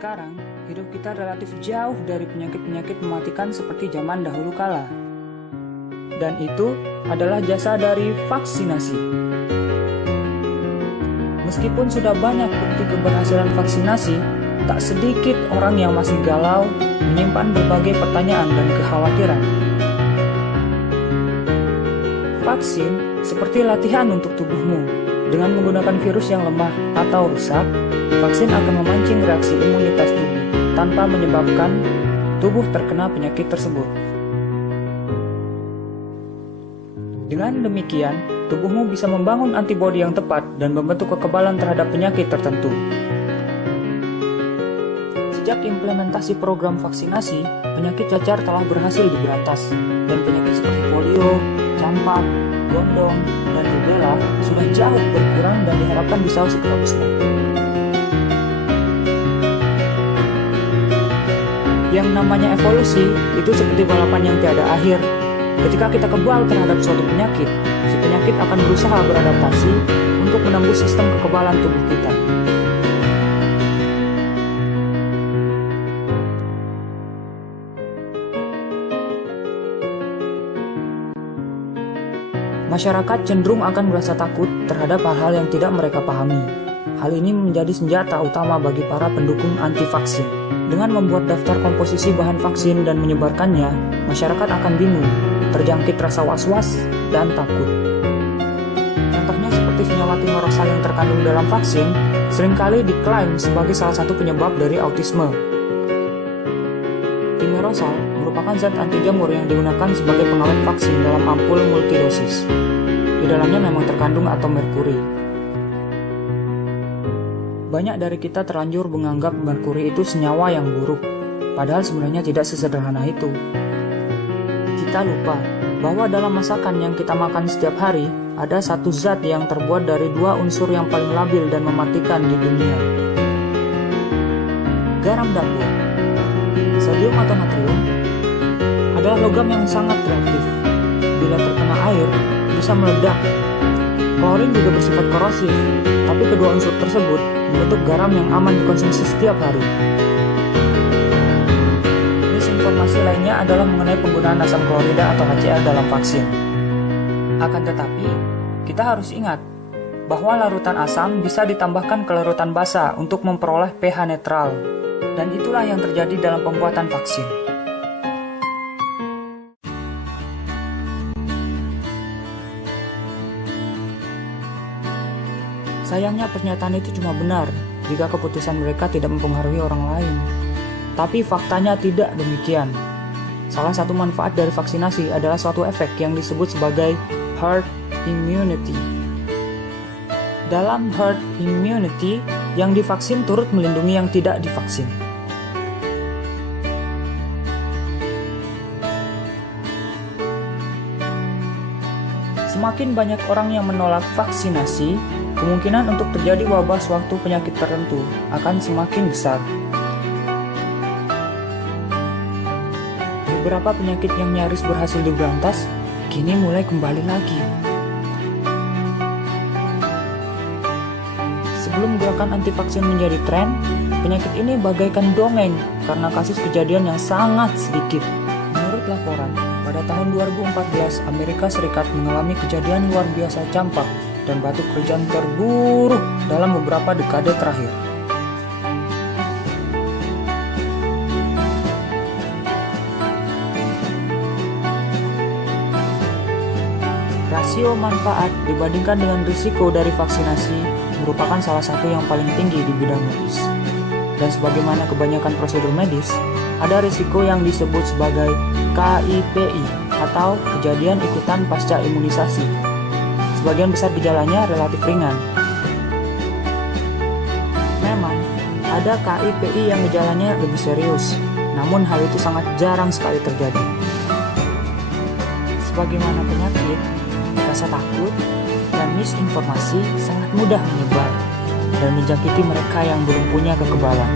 Sekarang, hidup kita relatif jauh dari penyakit-penyakit mematikan seperti zaman dahulu kala. Dan itu adalah jasa dari vaksinasi. Meskipun sudah banyak bukti keberhasilan vaksinasi, tak sedikit orang yang masih galau, menyimpan berbagai pertanyaan dan kekhawatiran. Vaksin seperti latihan untuk tubuhmu. Dengan menggunakan virus yang lemah atau rusak, vaksin akan memancing reaksi imunitas tubuh tanpa menyebabkan tubuh terkena penyakit tersebut. Dengan demikian, tubuhmu bisa membangun antibodi yang tepat dan membentuk kekebalan terhadap penyakit tertentu. Sejak implementasi program vaksinasi, penyakit cacar telah berhasil diberantas, dan penyakit seperti polio, campak, gondong, dan rubella sudah jauh berkurang dan diharapkan bisa segera musnah. Yang namanya evolusi itu seperti balapan yang tiada akhir. Ketika kita kebal terhadap suatu penyakit, si penyakit akan berusaha beradaptasi untuk menembus sistem kekebalan tubuh kita. Masyarakat cenderung akan merasa takut terhadap hal-hal yang tidak mereka pahami. Hal ini menjadi senjata utama bagi para pendukung anti-vaksin. Dengan membuat daftar komposisi bahan vaksin dan menyebarkannya, masyarakat akan bingung, terjangkit rasa was-was, dan takut. Contohnya seperti senyawa timerosal yang terkandung dalam vaksin, seringkali diklaim sebagai salah satu penyebab dari autisme. Timerosal merupakan zat anti jamur yang digunakan sebagai pengawet vaksin dalam ampul multidosis. Di dalamnya memang terkandung atom merkuri. Banyak dari kita terlanjur menganggap merkuri itu senyawa yang buruk, padahal sebenarnya tidak sesederhana itu. Kita lupa bahwa dalam masakan yang kita makan setiap hari, ada satu zat yang terbuat dari dua unsur yang paling labil dan mematikan di dunia. Garam dapur, sodium atau natrium, adalah logam yang sangat reaktif. Bila terkena air, bisa meledak. Klorin juga bersifat korosif, tapi kedua unsur tersebut membentuk garam yang aman dikonsumsi setiap hari. Misinformasi lainnya adalah mengenai penggunaan asam klorida atau HCl dalam vaksin. Akan tetapi, kita harus ingat bahwa larutan asam bisa ditambahkan ke larutan basa untuk memperoleh pH netral, dan itulah yang terjadi dalam pembuatan vaksin. Sayangnya pernyataan itu cuma benar jika keputusan mereka tidak mempengaruhi orang lain. Tapi faktanya tidak demikian. Salah satu manfaat dari vaksinasi adalah suatu efek yang disebut sebagai herd immunity. Dalam herd immunity, yang divaksin turut melindungi yang tidak divaksin. Semakin banyak orang yang menolak vaksinasi, kemungkinan untuk terjadi wabah suatu penyakit tertentu akan semakin besar. Beberapa penyakit yang nyaris berhasil diberantas, kini mulai kembali lagi. Sebelum gerakan anti-vaksin menjadi tren, penyakit ini bagaikan dongeng karena kasus kejadian yang sangat sedikit. Menurut laporan, pada tahun 2014, Amerika Serikat mengalami kejadian luar biasa campak dan batuk kerjaan terburuk dalam beberapa dekade terakhir. Rasio manfaat dibandingkan dengan risiko dari vaksinasi merupakan salah satu yang paling tinggi di bidang medis. Dan sebagaimana kebanyakan prosedur medis, ada risiko yang disebut sebagai KIPI atau kejadian ikutan pasca imunisasi. Sebagian besar gejalanya relatif ringan. Memang, ada KIPI yang gejalanya lebih serius, namun hal itu sangat jarang sekali terjadi. Sebagaimana penyakit, rasa takut dan misinformasi sangat mudah menyebar dan menjangkiti mereka yang belum punya kekebalan.